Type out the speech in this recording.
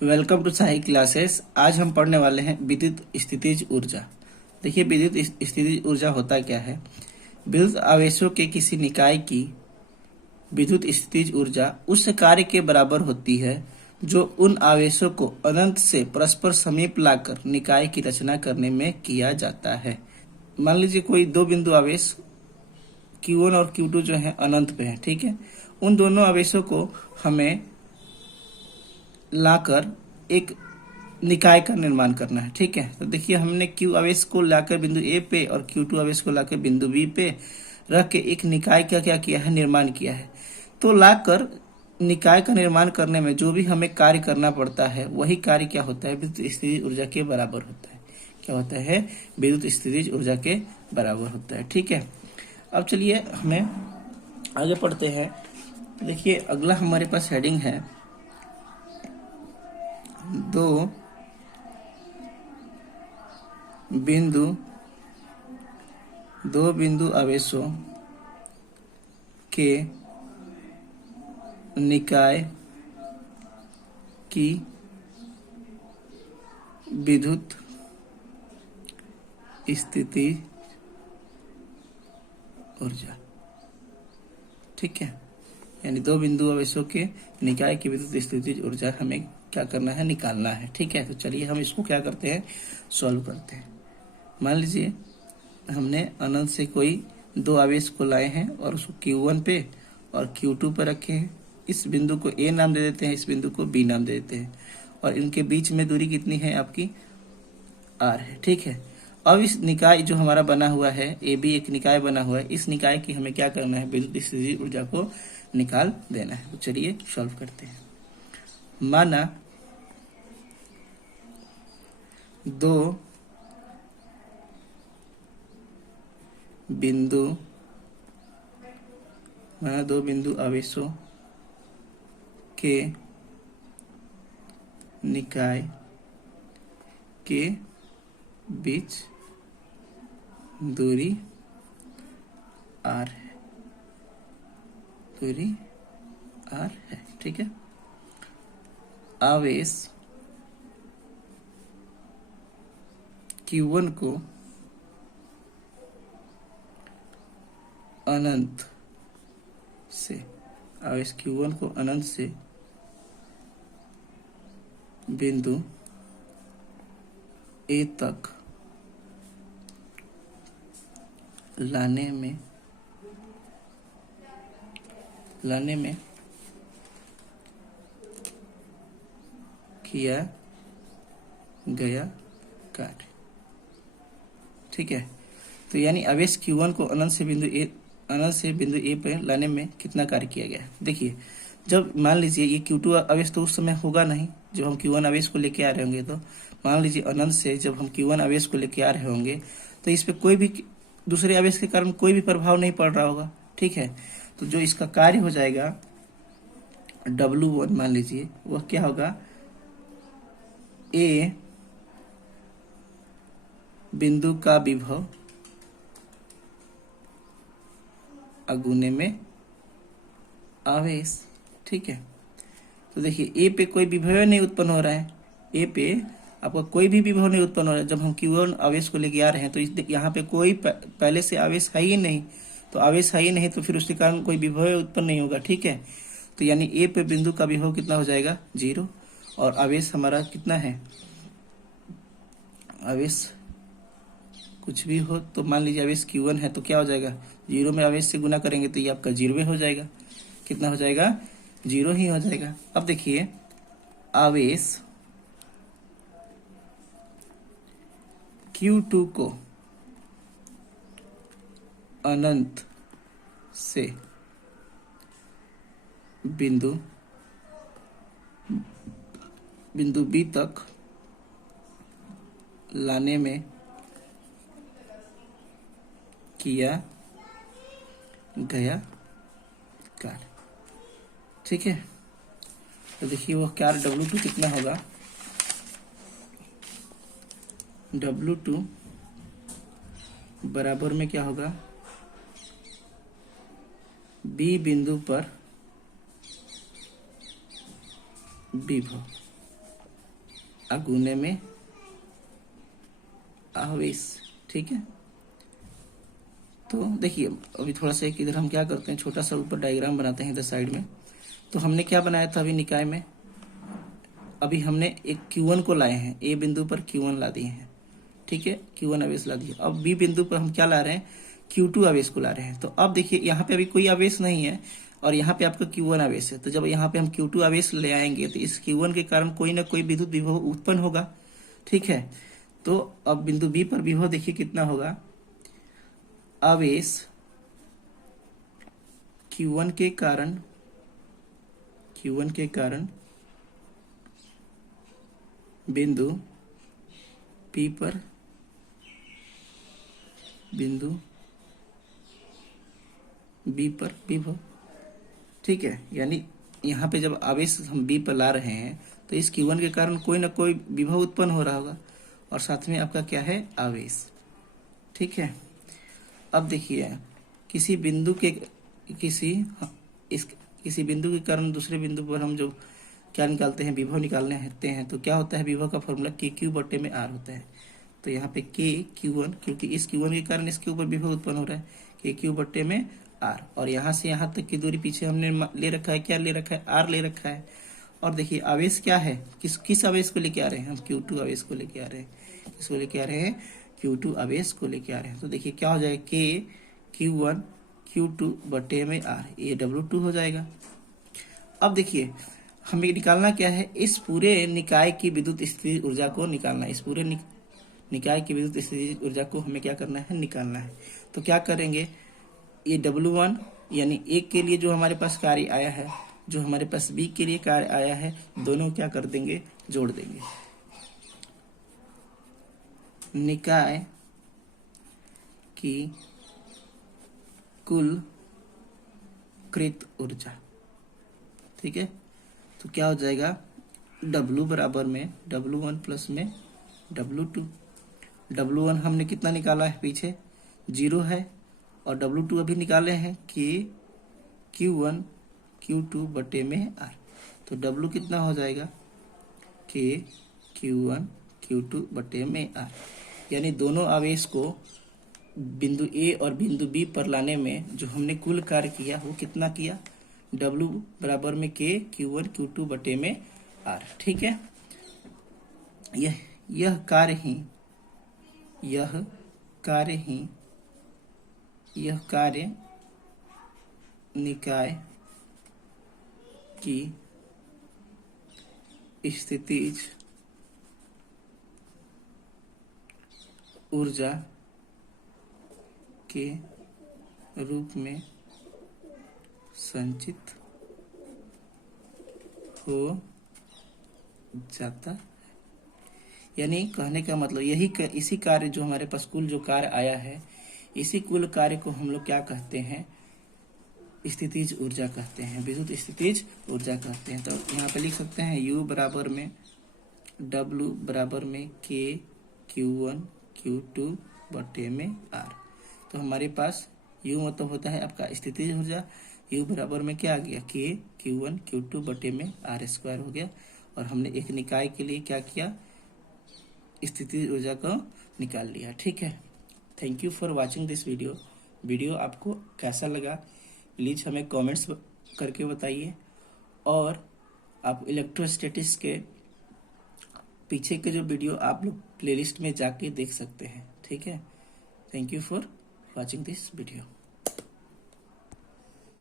Welcome to Sai classes. आज हम पढ़ने वाले हैं विद्युत स्थितिज ऊर्जा। देखिए, विद्युत स्थितिज ऊर्जा होता क्या है। विद्युत आवेशों के किसी निकाय की विद्युत स्थितिज ऊर्जा उस कार्य के बराबर होती है जो उन आवेशों को अनंत से परस्पर समीप लाकर निकाय की रचना करने में किया जाता है। मान लीजिए कोई दो बिंदु आवेश Q1 और Q2 जो है अनंत पे है, ठीक है। उन दोनों आवेशों को हमें लाकर एक निकाय का निर्माण करना है, ठीक है। तो देखिए, हमने Q आवेश को लाकर बिंदु ए पे और Q2 आवेश को लाकर बिंदु बी पे रख के एक निकाय का क्या किया है, निर्माण किया है। तो लाकर निकाय का निर्माण करने में जो भी हमें कार्य करना पड़ता है वही कार्य क्या होता है, विद्युत स्थितिज ऊर्जा के बराबर होता है। क्या होता है, विद्युत स्थितिज ऊर्जा के बराबर होता है, ठीक है। अब चलिए हमें आगे पढ़ते हैं। देखिए, अगला हमारे पास हेडिंग है दो बिंदु आवेशों के निकाय की विद्युत स्थिति ऊर्जा, ठीक है। यानी दो बिंदु आवेशों के निकाय की विद्युत स्थितिज ऊर्जा हमें क्या करना है, निकालना है, ठीक है। तो चलिए हम इसको क्या करते हैं, सॉल्व करते हैं। मान लीजिए हमने अनंत से कोई दो आवेश को लाए हैं और उसको Q1 पे और Q2 पे रखे हैं। इस बिंदु को A नाम दे देते हैं, इस बिंदु को B नाम दे देते हैं, और इनके बीच में दूरी कितनी है, आपकी R है, ठीक है। अब इस निकाय जो हमारा बना हुआ है, AB एक निकाय बना हुआ है, इस निकाय की हमें क्या करना है, विद्युत स्थितिज ऊर्जा को निकाल देना है। तो चलिए सॉल्व करते हैं। माना दो बिंदु आवेशों के निकाय के बीच दूरी R है, दूरी R है, ठीक है। आवेश Q1 को अनंत से बिंदु A तक लाने में किया गया कार्य, ठीक है। तो यानी आवेश Q1 को अनंत से बिंदु ए पर लाने में कितना कार्य किया गया है। देखिए, जब मान लीजिए ये Q2 आवेश तो उस समय होगा नहीं जब हम Q1 आवेश को लेके आ रहे होंगे। तो मान लीजिए अनंत से जब हम Q1 आवेश को लेके आ रहे होंगे तो इस पे कोई भी दूसरे आवेश के कारण कोई भी प्रभाव नहीं पड़ रहा होगा, ठीक है। तो जो इसका कार्य हो जाएगा W1, मान लीजिए वह क्या होगा, A बिंदु का विभव अगुने में आवेश, ठीक है। तो देखिए, ए पे कोई विभव नहीं उत्पन्न हो रहा है, ए पे आपका कोई भी विभव नहीं उत्पन्न हो रहा है। जब हम Q1 आवेश को लेके आ रहे हैं तो यहाँ पे कोई पहले से आवेश है ही नहीं। तो आवेश है ही नहीं तो फिर उसके कारण कोई विभव उत्पन्न नहीं होगा, ठीक है। तो यानी ए पे बिंदु का विभव कितना हो जाएगा, 0। और आवेश हमारा कितना है, आवेश कुछ भी हो तो मान लीजिए आवेश Q1 है तो क्या हो जाएगा, 0 में आवेश से गुना करेंगे तो ये आपका 0 हो जाएगा। कितना हो जाएगा, 0 ही हो जाएगा। अब देखिए, आवेश Q2 को अनंत से बिंदु B तक लाने में किया गया कार्य, ठीक है। तो देखिए वो कार्य W2 कितना होगा, W2 बराबर में क्या होगा, B बिंदु पर विभव, अगुने में आवेश। ठीक है, तो देखिए अभी थोड़ा सा एक इधर हम क्या करते हैं, छोटा सा ऊपर डायग्राम बनाते हैं इधर साइड में। तो हमने क्या बनाया था अभी निकाय में, अभी हमने एक Q1 को लाए हैं, ए बिंदु पर Q1 ला दिए हैं। ठीक है, Q1 आवेश ला दिए। अब बी बिंदु पर हम क्या ला रहे हैं, Q2 आवेश को ला रहे हैं। तो अब देखिए यहाँ पे अभी कोई आवेश नहीं है और यहाँ पे आपका Q1 आवेश है। तो जब यहाँ पे हम Q2 आवेश ले आएंगे तो इस Q1 के कारण कोई ना कोई विद्युत विभव उत्पन्न होगा। ठीक है, तो अब बिंदु बी पर विभव देखिए कितना होगा, आवेश Q1 के कारण बिंदु P पर बिंदु B पर विभव। ठीक है, यानी यहाँ पे जब आवेश हम B पर ला रहे हैं तो इस Q1 के कारण कोई ना कोई विभव उत्पन्न हो रहा होगा और साथ में आपका क्या है, आवेश। ठीक है, अब देखिए किसी बिंदु के किसी बिंदु के कारण दूसरे बिंदु पर हम जो क्या निकालते हैं, विभव निकालने होते हैं, तो क्या होता है, विभव का फॉर्मूला KQ बटे में R होता है। तो यहाँ पे KQ1, क्योंकि इस Q1 के कारण इसके ऊपर विभव उत्पन्न हो रहा है, KQ बटे में R। और यहाँ से यहाँ तक की दूरी पीछे हमने ले रखा है, क्या ले रखा है, R ले रखा है। और देखिए आवेश क्या है, किस आवेश को लेके आ रहे हैं, हम Q2 आवेश को लेके आ रहे हैं। किसको लेके आ रहे हैं, Q2 आवेश को लेके आ रहे हैं। तो देखिए क्या हो जाएगा, KQ1 Q2 बटे में R, ये W2 हो जाएगा। अब देखिए हमें निकालना क्या है, इस पूरे निकाय की विद्युत स्थितिज ऊर्जा को निकालना है। इस पूरे निकाय की विद्युत स्थितिज ऊर्जा को हमें क्या करना है, निकालना है। तो क्या करेंगे, ये W1 यानी एक के लिए जो हमारे पास कार्य आया है, जो हमारे पास B के लिए कार्य आया है, दोनों क्या कर देंगे, जोड़ देंगे। निकाय की कुल कृत ऊर्जा। ठीक है, तो क्या हो जाएगा, W बराबर में W1 प्लस में W2। W1 हमने कितना निकाला है, पीछे 0 है, और W2 अभी निकाले हैं कि Q1 Q2 बटे में R। तो W कितना हो जाएगा, कि Q1 Q2 बटे में R। यानी दोनों आवेश को बिंदु A और बिंदु B पर लाने में जो हमने कुल कार्य किया वो कितना किया, W बराबर में K Q1 Q2 बटे में R। ठीक है, यह कार्य निकाय की स्थितिज ऊर्जा के रूप में संचित हो जाता है। यानी कहने का मतलब इसी कार्य जो हमारे पास कुल जो कार्य आया है, इसी कुल कार्य को हम लोग क्या कहते हैं, स्थितिज ऊर्जा कहते हैं, विद्युत स्थितिज ऊर्जा कहते हैं। तो यहाँ पे लिख सकते हैं U बराबर में W बराबर में K Q1 Q2 बटे में R। तो हमारे पास U मतलब होता है आपका स्थितिज ऊर्जा, U बराबर में क्या आ गया, K Q1 Q2 बटे में R स्क्वायर हो गया। और हमने एक निकाय के लिए क्या किया, स्थितिज ऊर्जा को निकाल लिया। ठीक है, thank you for watching this video आपको कैसा लगा प्लीज हमें कमेंट्स करके बताइए। और आप इलेक्ट्रोस्टैटिक्स के पीछे के जो वीडियो आप लोग प्लेलिस्ट में जाके देख सकते हैं। ठीक है, thank you for watching this video.